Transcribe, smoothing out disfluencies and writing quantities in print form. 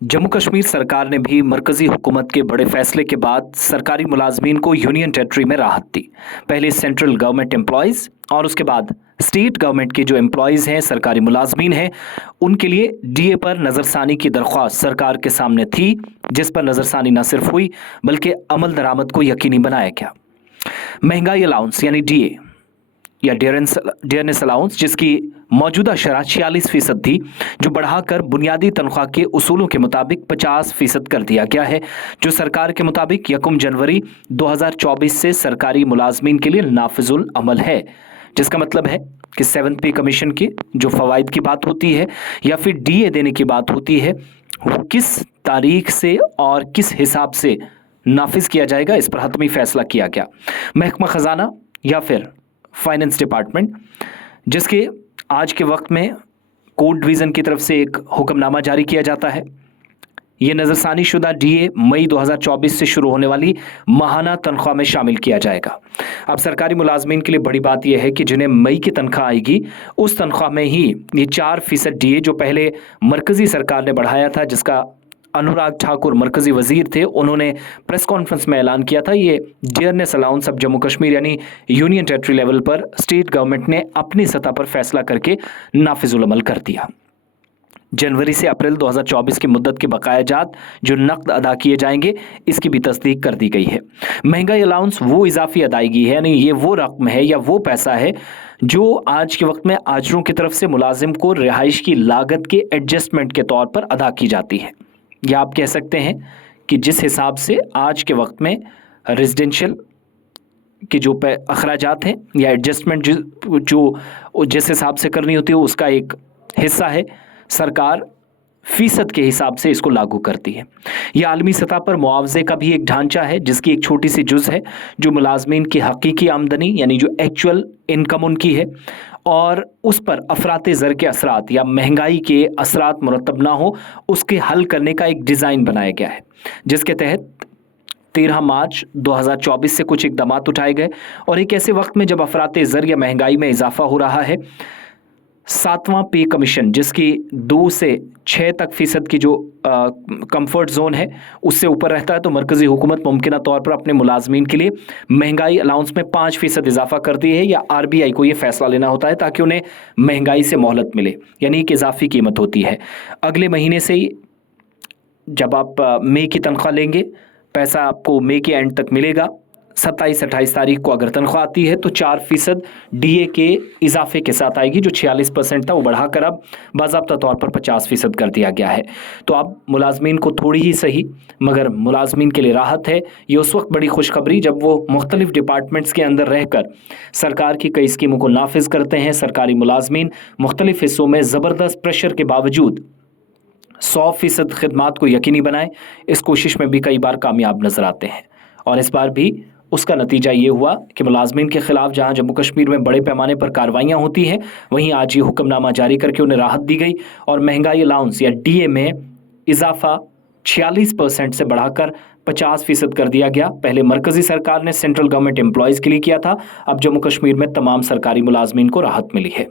जम्मू कश्मीर सरकार ने भी मरकजी हुकूमत के बड़े फैसले के बाद सरकारी मुलाजमीन को यूनियन टेरिटरी में राहत दी। पहले सेंट्रल गवर्नमेंट एम्प्लॉयज़ और उसके बाद स्टेट गवर्नमेंट के जो एम्प्लॉयज़ हैं, सरकारी मुलाजमीन हैं, उनके लिए डीए पर नज़रसानी की दरख्वास्त सरकार के सामने थी, जिस पर नज़रसानी न सिर्फ हुई बल्कि अमल दरामद को यकीनी बनाया गया। महंगाई अलाउंस यानी डीए या डियरनेस अलाउंस, जिसकी मौजूदा शरह 46% थी, जो बढ़ाकर बुनियादी तनख्वाह के उसूलों के मुताबिक 50% कर दिया गया है, जो सरकार के मुताबिक 1 जनवरी 2024 से सरकारी मुलाजमीन के लिए नाफिजुल अमल है। जिसका मतलब है कि 7th पे कमीशन के जो फवाइद की बात होती है या फिर डीए देने की बात होती है, वो किस तारीख से और किस हिसाब से नाफिज किया जाएगा, इस पर हतमी फैसला किया गया। महकमा खजाना या फिर फाइनेंस डिपार्टमेंट, जिसके आज के वक्त में कोर्ट डिवीज़न की तरफ से एक हुक्मनामा जारी किया जाता है। ये नज़रसानी शुदा डीए मई 2024 से शुरू होने वाली माहाना तनख्वाह में शामिल किया जाएगा। अब सरकारी मुलाजमीन के लिए बड़ी बात यह है कि जिन्हें मई की तनख्वाह आएगी, उस तनख्वाह में ही ये 4% डीए जो पहले मरकज़ी सरकार ने बढ़ाया था, जिसका अनुराग ठाकुर मरकजी वजीर थे, उन्होंने प्रेस कॉन्फ्रेंस में ऐलान किया था, ये डियरनेस अलाउंस अब जम्मू कश्मीर यानी यूनियन टेरिटरी लेवल पर स्टेट गवर्नमेंट ने अपनी सतह पर फैसला करके नाफिजुल अमल कर दिया। जनवरी से अप्रैल 2024 की मुद्दत के बकायाजात जो नकद अदा किए जाएंगे, इसकी भी तस्दीक कर दी गई है। महंगाई अलाउंस वो इजाफी अदायगी है, यानी ये वो रकम है या वो पैसा है जो आज के वक्त में आजरों की तरफ से मुलाजिम को रिहाइश की लागत के एडजस्टमेंट के तौर पर अदा की जाती है। या आप कह सकते हैं कि जिस हिसाब से आज के वक्त में रेजिडेंशियल के जो अखराजात हैं या एडजस्टमेंट जो जिस हिसाब से करनी होती है, उसका एक हिस्सा है, सरकार फीसद के हिसाब से इसको लागू करती है। यह आलमी सतह पर मुआवजे का भी एक ढांचा है, जिसकी एक छोटी सी जुज़ है जो मुलाजमीन की हकीकी आमदनी यानी जो एक्चुअल इनकम उनकी है, और उस पर अफराते ज़र के असरात या महंगाई के असरात मुरतब ना हो, उसके हल करने का एक डिज़ाइन बनाया गया है, जिसके तहत 13 मार्च 2024 से कुछ इकदामात उठाए गए। और एक ऐसे वक्त में जब अफराते ज़र या महंगाई में इजाफा हो रहा है, 7वां पे कमीशन जिसकी 2 से 6 तक फीसद की जो कंफर्ट जोन है, उससे ऊपर रहता है, तो मरकज़ी हुकूमत मुमकिन तौर पर अपने मुलाजमीन के लिए महंगाई अलाउंस में 5% इजाफा करती है, या आरबीआई को ये फैसला लेना होता है ताकि उन्हें महंगाई से मोहलत मिले, यानी एक इजाफी कीमत होती है। अगले महीने से ही जब आप मई की तनख्वाह लेंगे, पैसा आपको मई के एंड तक मिलेगा। 27-28 तारीख को अगर तनख्वाह आती है तो 4% डीए के इजाफे के साथ आएगी, जो 46% था वो बढ़ाकर अब बाज़ाब्ता तौर पर 50% कर दिया गया है। तो अब मुलाजमीन को थोड़ी ही सही मगर मुलाजमीन के लिए राहत है। ये उस वक्त बड़ी खुशखबरी जब वो मुख्तलिफ डिपार्टमेंट्स के अंदर रहकर सरकार की कई स्कीमों को नाफिज करते हैं। सरकारी मुलाजमीन मुख्तलिफ हिस्सों में ज़बरदस्त प्रेशर के बावजूद 100% खिदमात को यकीनी बनाए, इस कोशिश में भी कई बार कामयाब नजर आते हैं। और इस बार भी उसका नतीजा ये हुआ कि मुलाजमीन के खिलाफ जहां जम्मू कश्मीर में बड़े पैमाने पर कार्रवाइयाँ होती हैं, वहीं आज ये हुक्मनामा जारी करके उन्हें राहत दी गई और महंगाई अलाउंस या डीए में इजाफा 46% से बढ़ाकर 50% कर दिया गया। पहले मरकजी सरकार ने सेंट्रल गवर्नमेंट एम्प्लॉयज़ के लिए किया था, अब जम्मू कश्मीर में तमाम सरकारी मुलाजमीन को राहत मिली है।